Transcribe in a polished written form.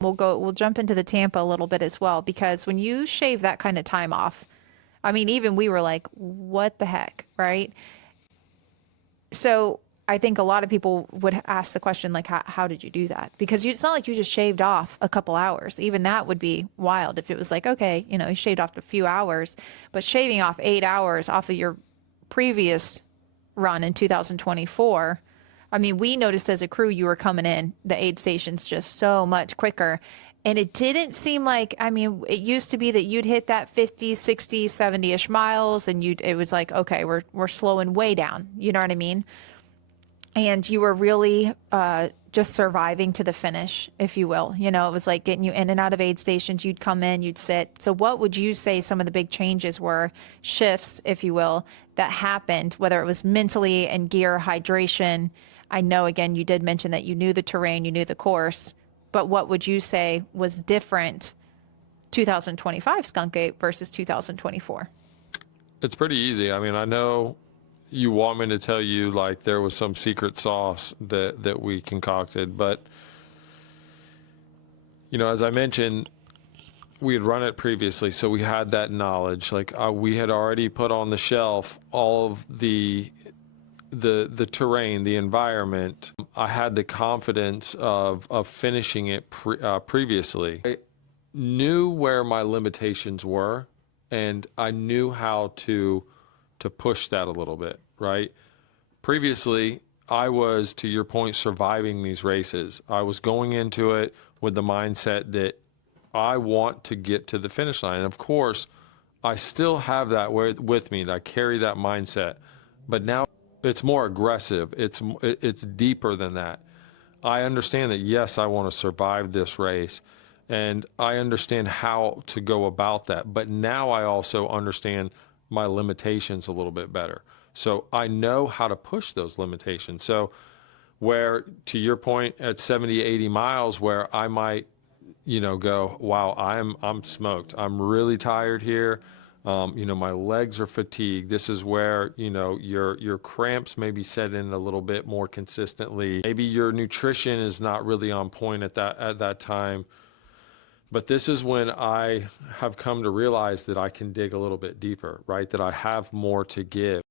We'll jump into the Tampa a little bit as well, because when you shave that kind of time off, I mean, even we were like, what the heck, right? So I think a lot of people would ask the question, like, how did you do that? Because it's not like you just shaved off a couple hours. Even that would be wild if it was like, okay, you shaved off a few hours, but shaving off 8 hours off of your previous run in 2024. I mean, we noticed as a crew you were coming in the aid stations just so much quicker. And it didn't seem like, I mean, it used to be that you'd hit that 50, 60, 70-ish miles and it was like, okay, we're slowing way down. You know what I mean? And you were really just surviving to the finish, if you will. It was like getting you in and out of aid stations. You'd come in, you'd sit. So what would you say some of the big changes were, shifts, if you will, that happened, whether it was mentally and gear, hydration? I know, again, you did mention that you knew the terrain, you knew the course, but what would you say was different 2025 Skunk Ape versus 2024? It's pretty easy. I mean, I know you want me to tell you like there was some secret sauce that we concocted, but as I mentioned, we had run it previously, so we had that knowledge. Like we had already put on the shelf all of the terrain, the environment. I had the confidence of finishing it previously. I knew where my limitations were, and I knew how to push that a little bit, right? Previously, I was, to your point, surviving these races. I was going into it with the mindset that I want to get to the finish line. And of course, I still have that with me, that I carry that mindset. But now it's more aggressive. It's deeper than that. I understand that, yes, I want to survive this race, and I understand how to go about that. But now I also understand my limitations a little bit better. So I know how to push those limitations. So where, to your point, at 70, 80 miles, where I might, go, wow, I'm smoked. I'm really tired here. My legs are fatigued. This is where, your cramps maybe set in a little bit more consistently. Maybe your nutrition is not really on point at that time. But this is when I have come to realize that I can dig a little bit deeper, right? That I have more to give.